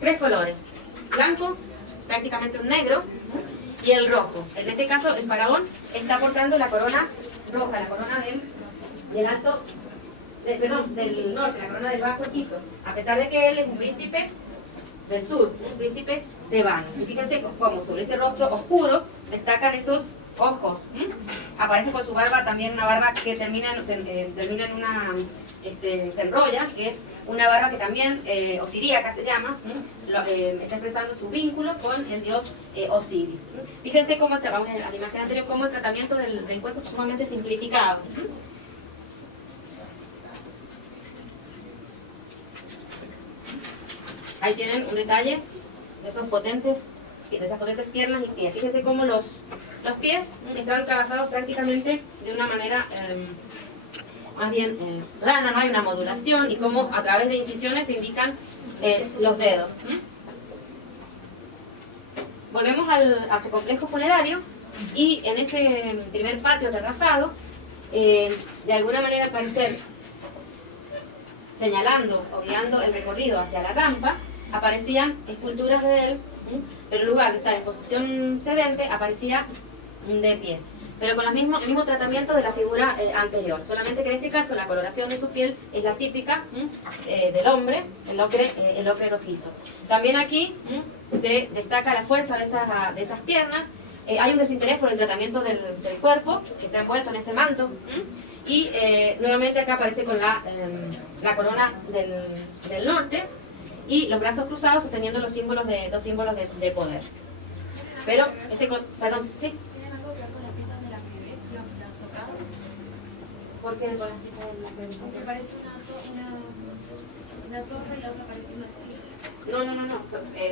3 colores. Blanco, prácticamente un negro, y el rojo. En este caso, el faraón está portando la corona roja, la corona del norte, la corona del Bajo Egipto. A pesar de que él es un príncipe del sur, un príncipe tebano. Y fíjense cómo sobre ese rostro oscuro destacan esos ojos. Aparece con su barba, también una barba que termina en una, se enrolla, que es una barba que también, osiríaca se llama, está expresando su vínculo con el dios Osiris. Fíjense cómo, vamos a la imagen anterior, cómo el tratamiento del cuerpo es sumamente simplificado. Ahí tienen un detalle de esas potentes piernas y pies. Fíjense cómo los pies están trabajados prácticamente de una manera más bien plana, no hay una modulación, y cómo a través de incisiones se indican los dedos. Volvemos a su complejo funerario, y en ese primer patio terrazado, de alguna manera, al parecer, señalando o guiando el recorrido hacia la rampa, aparecían esculturas de él, pero en lugar de estar en posición sedente, aparecía de pie, pero con el mismo tratamiento de la figura anterior, solamente que en este caso la coloración de su piel es la típica del hombre, el ocre rojizo. También aquí se destaca la fuerza de esas piernas. Hay un desinterés por el tratamiento del cuerpo, que está envuelto en ese manto, y nuevamente acá aparece con la corona del norte, y los brazos cruzados sosteniendo dos símbolos de poder. Pero, perdón, ¿sí? ¿Tienen algo que ver con las piezas de la que las tocadas? ¿Por qué con las piezas de la que Porque parece una torre y la otra parece una estrella. No.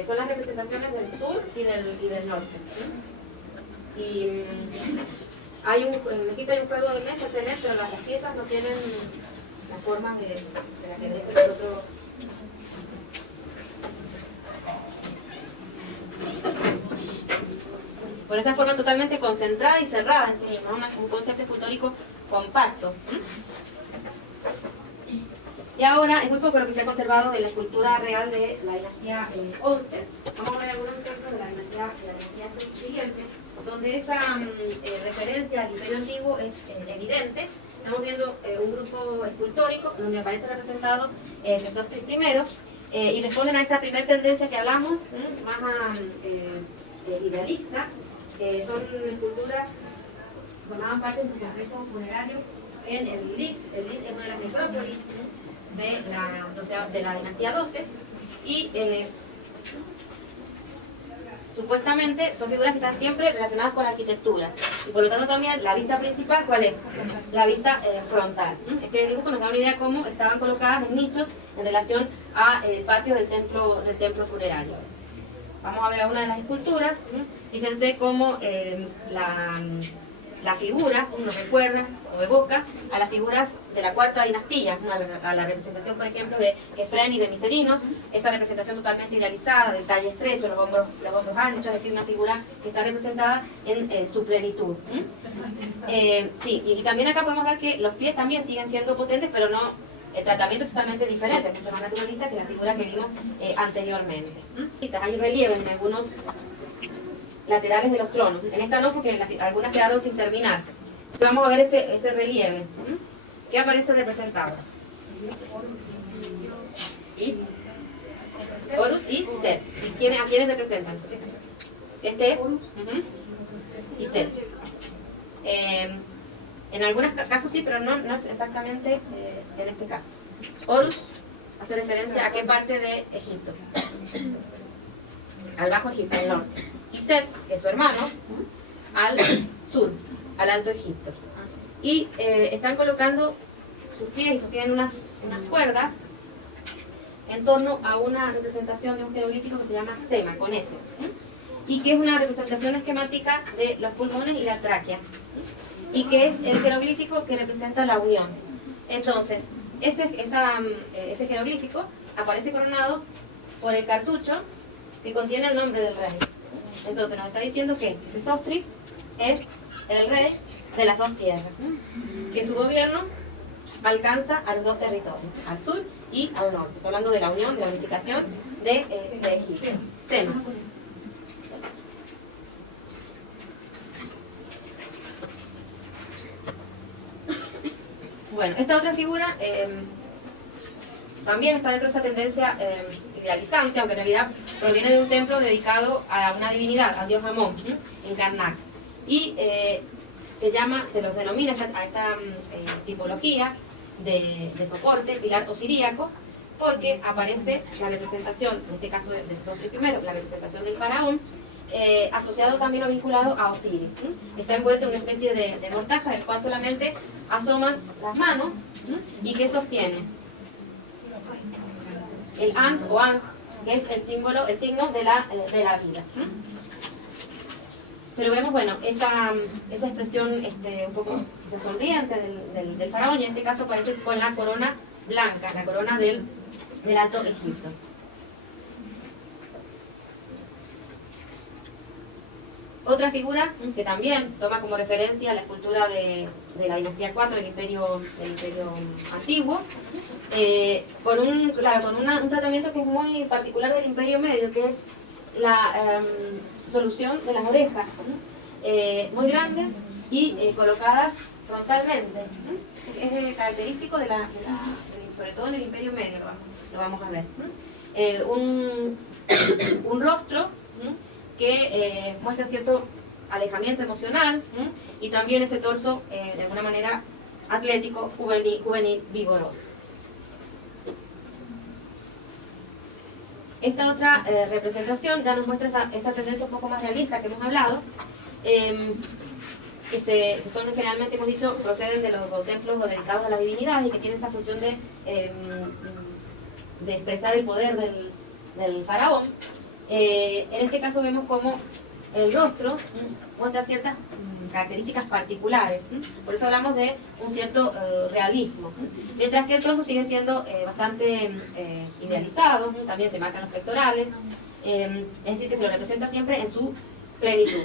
Son las representaciones del sur y del norte. Y hay en Egipto hay un juego de mesa, pero las piezas no tienen la forma de la que nosotros. Por esa forma totalmente concentrada y cerrada en sí misma, un concepto escultórico compacto. Y ahora es muy poco lo que se ha conservado de la escultura real de la dinastía 11. Vamos a ver algunos ejemplos de la dinastía siguiente, donde esa referencia al imperio antiguo es evidente. Estamos viendo un grupo escultórico donde aparece representado Sesostris I, y responden a esa primera tendencia que hablamos, más idealista. Son esculturas que formaban parte de su complejo funerario en el Lis. El Lis es una de las necrópolis de la dinastía 12, y supuestamente son figuras que están siempre relacionadas con la arquitectura, y por lo tanto también la vista principal, ¿cuál es? La vista frontal. Este dibujo nos da una idea de cómo estaban colocadas en nichos en relación al patio del templo funerario. Vamos a ver una de las esculturas. Fíjense cómo la figura nos recuerda o evoca a las figuras de la cuarta dinastía, a la representación, por ejemplo, de Kefren y de Miserinos, esa representación totalmente idealizada, del talle estrecho, los hombros anchos, es decir, una figura que está representada en su plenitud. Sí, y también acá podemos ver que los pies también siguen siendo potentes, pero no, el tratamiento es totalmente diferente, mucho más naturalista que la figura que vimos anteriormente. Hay relieve en algunos laterales de los tronos. En esta no, porque algunas quedaron sin terminar. Entonces vamos a ver ese relieve. ¿Qué aparece representado? Horus y Set. ¿Y a quiénes representan? Este es y Set. En algunos casos sí, pero no es exactamente en este caso. Horus hace referencia a qué parte de Egipto. Al Bajo Egipto, al norte. Y Set, que es su hermano, al sur, al Alto Egipto. Y están colocando sus pies y sostienen unas cuerdas en torno a una representación de un jeroglífico que se llama Sema, con S, y que es una representación esquemática de los pulmones y la tráquea, y que es el jeroglífico que representa la unión. Entonces, ese jeroglífico aparece coronado por el cartucho que contiene el nombre del rey. Entonces nos está diciendo que Sesostris es el rey de las dos tierras, que su gobierno alcanza a los dos territorios, al sur y al norte. Estoy hablando de la unión, de la unificación de Egipto. Sema. Bueno, esta otra figura también está dentro de esa tendencia idealizante, aunque en realidad proviene de un templo dedicado a una divinidad, al dios Amón, en Karnak. Y se los denomina a esta tipología de soporte, pilar osiríaco, porque aparece la representación, en este caso de Sesostri I, la representación del faraón, asociado también o vinculado a Osiris. Está envuelto en una especie de mortaja del cual solamente asoman las manos y que sostiene el Ankh o Ankh, que es el signo de la vida. Pero vemos, bueno, esa expresión un poco quizás sonriente del faraón, y en este caso aparece con la corona blanca, la corona del Alto Egipto. Otra figura que también toma como referencia la escultura de la dinastía 4 del imperio antiguo, con un tratamiento que es muy particular del imperio medio, que es la solución de las orejas, muy grandes y colocadas frontalmente. Es característico sobre todo en el imperio medio, lo vamos a ver. Un rostro que muestra cierto alejamiento emocional, y también ese torso de alguna manera atlético, juvenil, vigoroso. Esta otra representación ya nos muestra esa tendencia un poco más realista que hemos hablado, que son generalmente, hemos dicho, proceden de los templos o dedicados a las divinidades, y que tienen esa función de expresar el poder del faraón. En este caso vemos como el rostro muestra ciertas características particulares, por eso hablamos de un cierto realismo, mientras que el torso sigue siendo bastante idealizado, también se marcan los pectorales, es decir, que se lo representa siempre en su plenitud.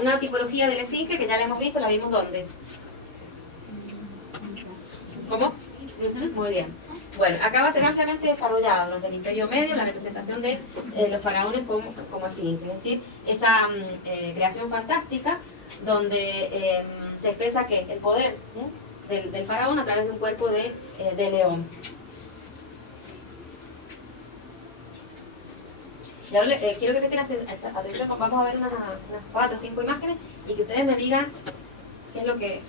Una tipología de la esfinge que ya la hemos visto, la vimos ¿dónde? ¿Cómo? Muy bien. Bueno, acá va a ser ampliamente desarrollado durante el Imperio Medio la representación de los faraones como esfinge, es decir, esa creación fantástica donde se expresa que el poder del faraón a través de un cuerpo de león. Y ahora quiero que presten atención, vamos a ver unas 4 o 5 imágenes y que ustedes me digan qué es lo que...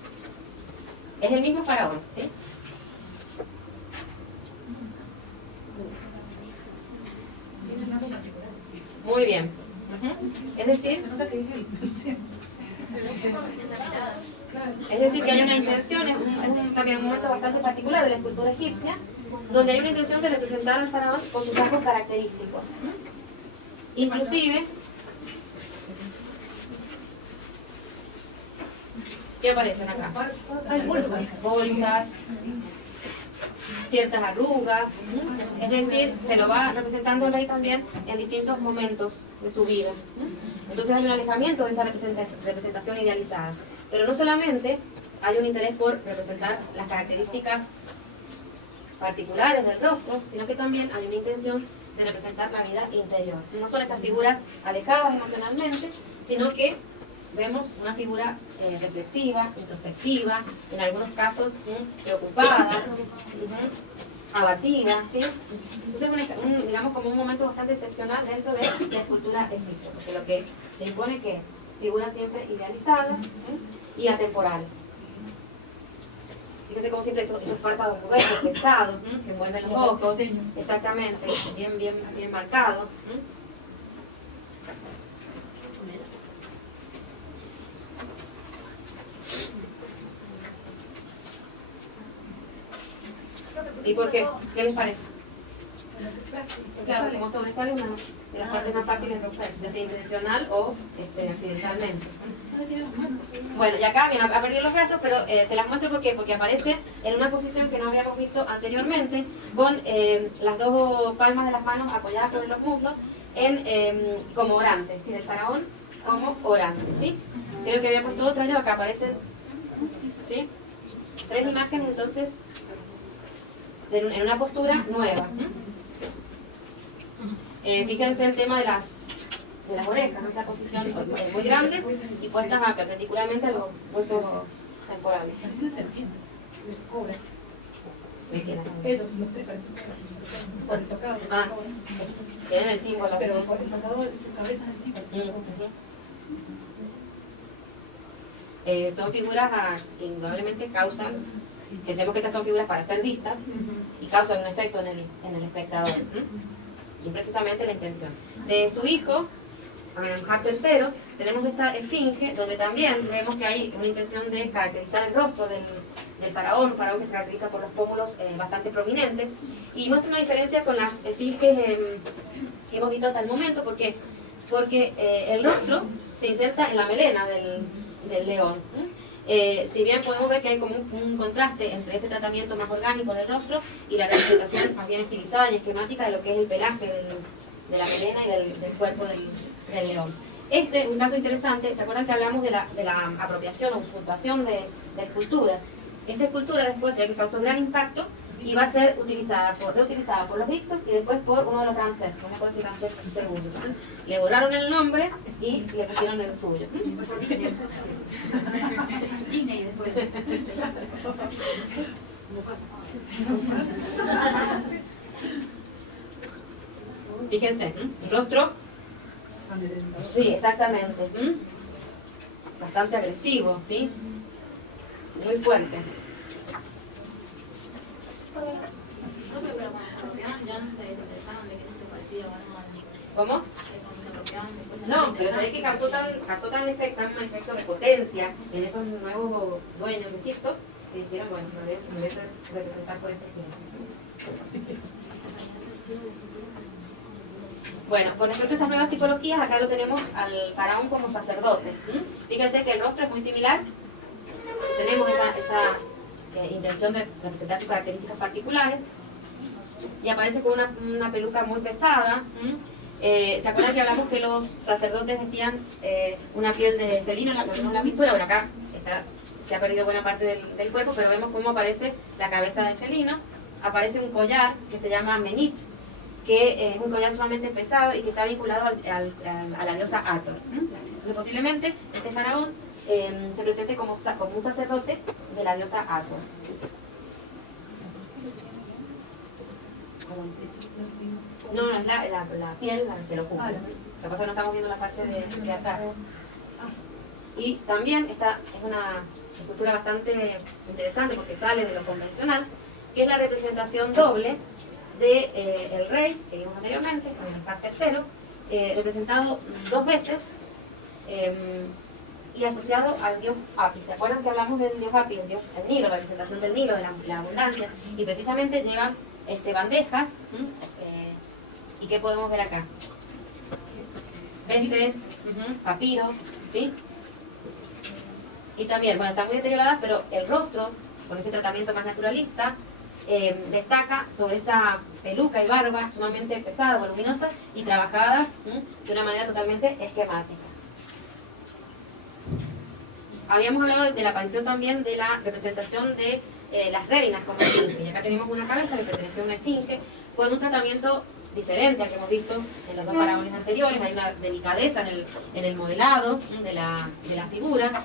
Es el mismo faraón, ¿sí? Muy bien. Es decir que hay una intención, es también un momento bastante particular de la escultura egipcia, donde hay una intención de representar al faraón con sus rasgos característicos. Inclusive, ¿qué aparecen acá? Bolsas, ciertas arrugas, es decir, se lo va representando el rey también en distintos momentos de su vida. Entonces hay un alejamiento de esa representación idealizada. Pero no solamente hay un interés por representar las características particulares del rostro, sino que también hay una intención de representar la vida interior. No son esas figuras alejadas emocionalmente, sino que vemos una figura reflexiva, introspectiva, en algunos casos preocupada, abatida, ¿sí? Entonces digamos como un momento bastante excepcional dentro de la escultura egipcia, porque lo que se impone que figuras siempre idealizadas y atemporales. Fíjense como siempre esos párpados gruesos, pesados, que envuelven los ojos, exactamente, bien marcados. ¿Y por qué? ¿Qué les parece? Claro, como sobresale una de las partes más fáciles de romper, ya sea intencional o accidentalmente. Bueno, y acá bien, ha perdido los brazos, pero se las muestro ¿por qué? Porque aparece en una posición que no habíamos visto anteriormente, con las dos palmas de las manos apoyadas sobre los muslos, como orante, es decir, el faraón como orante, ¿sí? Creo que había puesto otra, ya acá aparecen, ¿sí? 3 imágenes entonces en una postura nueva. Fíjense el tema de las orejas, ¿no? Esa posición muy grande y puestas perpendicularmente a los huesos temporales. Ellos, los tres parecen por el tocado. Tienen el símbolo. Pero por el tocado, su cabeza es así. Son figuras que indudablemente causan, pensemos que estas son figuras para ser vistas y causan un efecto en el espectador. Y precisamente la intención. De su hijo, Amenemhat III, tenemos esta esfinge, donde también vemos que hay una intención de caracterizar el rostro del faraón, un faraón que se caracteriza por los pómulos bastante prominentes, y muestra una diferencia con las esfinges que hemos visto hasta el momento, porque el rostro se inserta en la melena del león. Si bien podemos ver que hay como un contraste entre ese tratamiento más orgánico del rostro y la representación más bien estilizada y esquemática de lo que es el pelaje de la melena y del cuerpo del león. Un caso interesante, ¿se acuerdan que hablamos de la apropiación o usurpación de esculturas? Esta escultura después se ve que causó un gran impacto y va a ser reutilizada por los Hyksos y después por uno de los Ramsés, no me acuerdo si Ramsés II. Entonces le borraron el nombre y le pusieron el suyo. Disney después. Fíjense, el rostro. Sí, exactamente. Bastante agresivo, ¿sí? Muy fuerte. ¿Cómo? No, pero sabéis que causó tan un efecto de potencia en esos nuevos dueños de Egipto que dijeron, bueno, me voy a representar por este tiempo. Bueno, con respecto a esas nuevas tipologías, acá lo tenemos al faraón como sacerdote. Fíjense que el rostro es muy similar. Tenemos esa intención de representar sus características particulares. Y aparece con una peluca muy pesada. ¿Se acuerdan que hablamos que los sacerdotes vestían una piel de felino? La vemos en la pintura. Bueno, acá se ha perdido buena parte del cuerpo, pero vemos cómo aparece la cabeza de felino. Aparece un collar que se llama menit, que es un collar sumamente pesado y que está vinculado a la diosa Hathor. Entonces, posiblemente este faraón se presente como un sacerdote de la diosa Hathor. No, es la piel la que lo cubre. Lo que pasa es que no estamos viendo la parte de acá. Y también esta es una escultura bastante interesante porque sale de lo convencional, que es la representación doble del rey, que vimos anteriormente, Amenemhat III, representado dos veces y asociado al dios Hapi. ¿Se acuerdan que hablamos del dios Hapi, el Nilo, la representación del Nilo, de la abundancia? Y precisamente llevan bandejas. ¿Y qué podemos ver acá? Peces, papiros, ¿sí? Y también, bueno, están muy deterioradas, pero el rostro, con ese tratamiento más naturalista, destaca sobre esa peluca y barba sumamente pesadas, voluminosas y trabajadas de una manera totalmente esquemática. Habíamos hablado de la aparición también de la representación de las reinas como esfinge. Y acá tenemos una cabeza que pertenece a una esfinge con un tratamiento diferente al que hemos visto en los dos faraones anteriores. Hay una delicadeza en el modelado de la figura,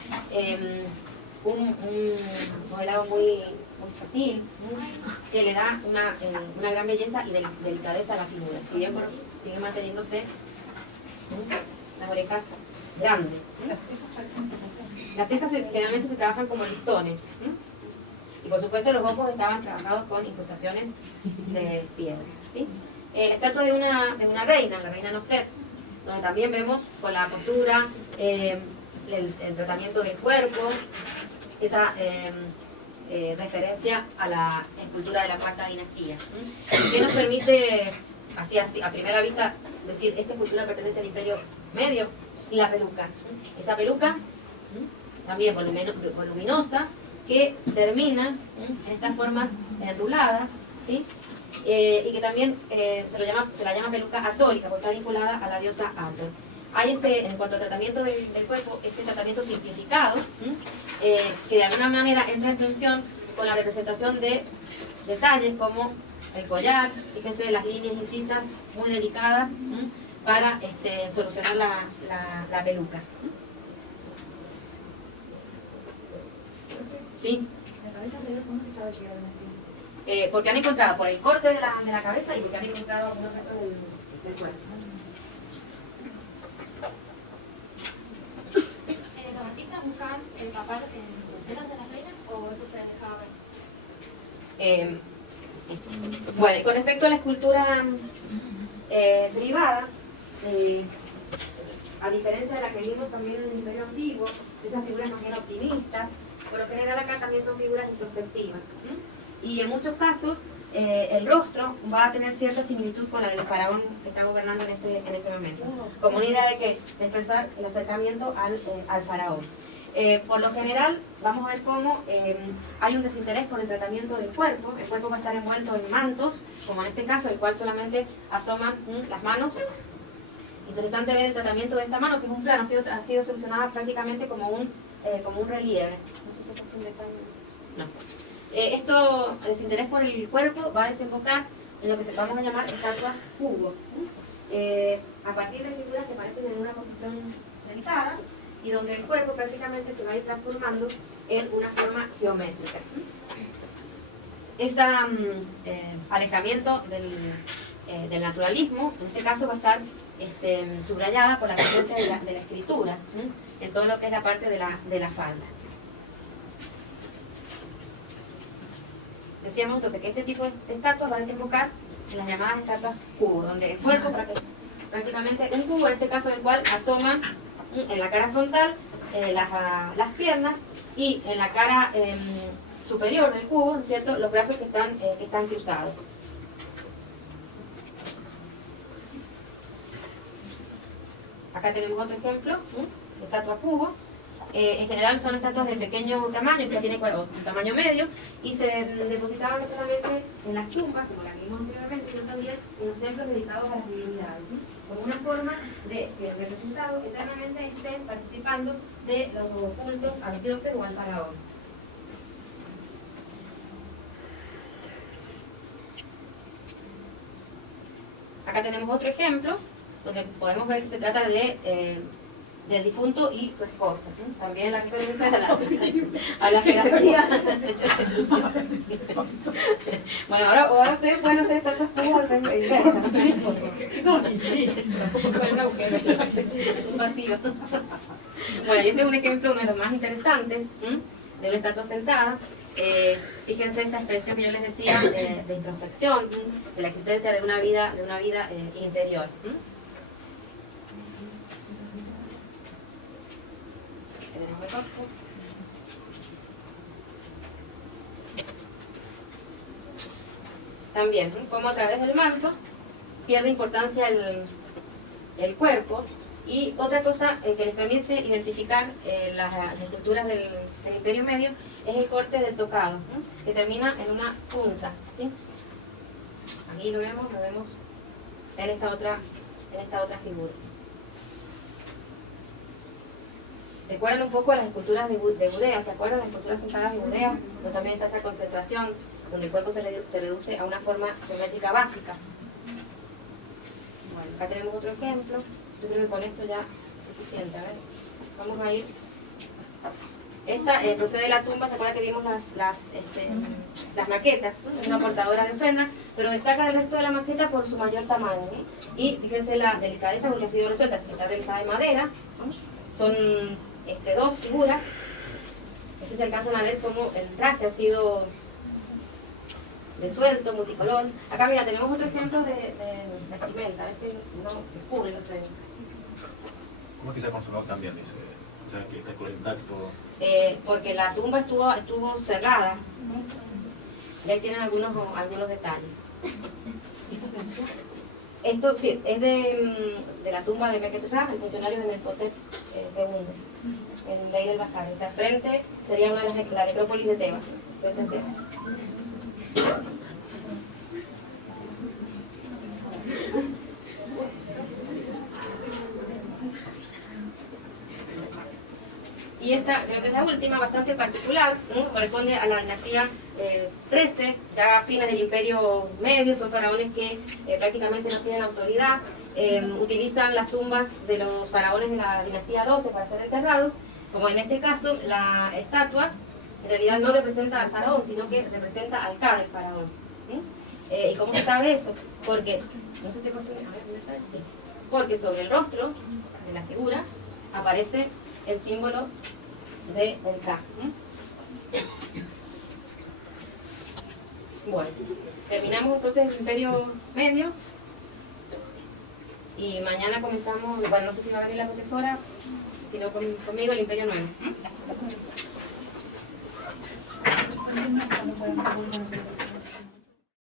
un modelado muy sutil, que le da una gran belleza y delicadeza a la figura. Si bien sigue manteniéndose las orejas grandes. Las cejas generalmente se trabajan como listones. Y por supuesto los ojos estaban trabajados con incrustaciones de piedra. ¿Sí? La estatua de una reina, la reina Nofret, donde también vemos con la postura, el tratamiento del cuerpo, esa referencia a la escultura de la cuarta dinastía. Que nos permite, así a primera vista, decir, esta escultura pertenece al Imperio Medio. Y la peluca. Esa peluca, también voluminosa, que termina en estas formas enruladas, ¿sí? Y que también se la llama peluca atórica, porque está vinculada a la diosa Hathor. Hay en cuanto al tratamiento del cuerpo, ese tratamiento simplificado, que de alguna manera entra en tensión con la representación de detalles como el collar, fíjense las líneas incisas muy delicadas, para solucionar la peluca. ¿Sí? La cabeza anterior, ¿cómo se sabe que era de una esfinge? porque han encontrado por el corte de la cabeza y porque han encontrado algunos restos del cuerpo. ¿Los artistas buscan tapar los senos de las reinas o eso se dejaba ver? Bueno, y con respecto a la escultura privada, a diferencia de la que vimos también en el Imperio Antiguo, esas figuras más bien optimistas, por lo general acá también son figuras introspectivas. Y en muchos casos el rostro va a tener cierta similitud con la del faraón que está gobernando en ese momento, como una idea de expresar el acercamiento al faraón. Por lo general vamos a ver cómo hay un desinterés por el tratamiento del cuerpo. El cuerpo va a estar envuelto en mantos, como en este caso, el cual solamente asoman las manos. Interesante ver el tratamiento de esta mano, que es un plano, ha sido solucionada prácticamente como un relieve. No sé si he puesto un detalle. No. Esto, el desinterés por el cuerpo, va a desembocar en lo que vamos a llamar estatuas cubo. A partir de figuras que aparecen en una posición sentada y donde el cuerpo prácticamente se va a ir transformando en una forma geométrica. Ese alejamiento del naturalismo, en este caso, va a estar subrayada por la presencia de la escritura en todo lo que es la parte de la falda. Decíamos entonces que este tipo de estatuas va a desembocar en las llamadas estatuas cubo, donde el cuerpo prácticamente un cubo, en este caso del cual asoma en la cara frontal las piernas y en la cara superior del cubo, ¿no es cierto?, los brazos que están cruzados. Acá tenemos otro ejemplo, de estatua cubo. En general son estatuas de pequeño tamaño, que tiene un tamaño medio, y se depositaban no solamente en las tumbas, como la que vimos anteriormente, sino también en los templos dedicados a las divinidades, como una forma de que el representado eternamente esté participando de los cultos a los dioses o al faraón. Acá tenemos otro ejemplo, donde podemos ver que se trata del difunto y su esposa. También la referencia a la jerarquía. Bueno, ahora ustedes pueden hacer estatuas como inversas. Un vacío. Bueno, y este es un ejemplo, uno de los más interesantes, de una estatua sentada. Fíjense esa expresión que yo les decía de introspección, de la existencia de una vida interior. También, como a través del manto pierde importancia el cuerpo. Y otra cosa que les permite identificar las esculturas del Imperio Medio es el corte del tocado, que termina en una punta, ¿sí? Aquí lo vemos en esta otra figura. Recuerdan un poco a las esculturas de Budea, ¿se acuerdan de las esculturas sentadas de Budea? Pero también está esa concentración, donde el cuerpo se reduce a una forma geométrica básica. Bueno, acá tenemos otro ejemplo. Yo creo que con esto ya es suficiente. A ver, vamos a ir. Esta procede de la tumba, ¿se acuerdan que vimos las maquetas? Es una portadora de ofrenda, pero destaca del resto de la maqueta por su mayor tamaño, ¿no? Y fíjense la delicadeza con que ha sido resuelta. Está realizada de madera, ¿no? Son dos figuras. Así se alcanzan a ver cómo el traje ha sido resuelto, multicolor. Acá mira, tenemos otro ejemplo de vestimenta, a ver que no descubre los sueños. ¿Cómo es que se ha conservado también? Dice, o sea, que está con el intacto. Porque la tumba estuvo cerrada. Y ahí tienen algunos detalles. Esto sí, es de la tumba de Mequetrap, el funcionario de Menhotep II, el rey del Bajar. O sea, frente sería una de la necrópolis de Tebas, frente a Tebas. Y esta, creo que es la última, bastante particular, ¿no? Corresponde a la dinastía 13, ya a fines del Imperio Medio, son faraones que prácticamente no tienen autoridad, utilizan las tumbas de los faraones de la dinastía 12 para ser enterrados, como en este caso la estatua en realidad no representa al faraón, sino que representa al Ka del faraón. ¿Y cómo se sabe eso? Porque, no sé si he puesto una, a ver, ¿dónde está? Sí. Porque sobre el rostro de la figura aparece el símbolo del Ka. Bueno, terminamos entonces el Imperio Medio y mañana comenzamos, bueno, no sé si va a venir la profesora, sino conmigo el Imperio Nuevo. No podemos volver.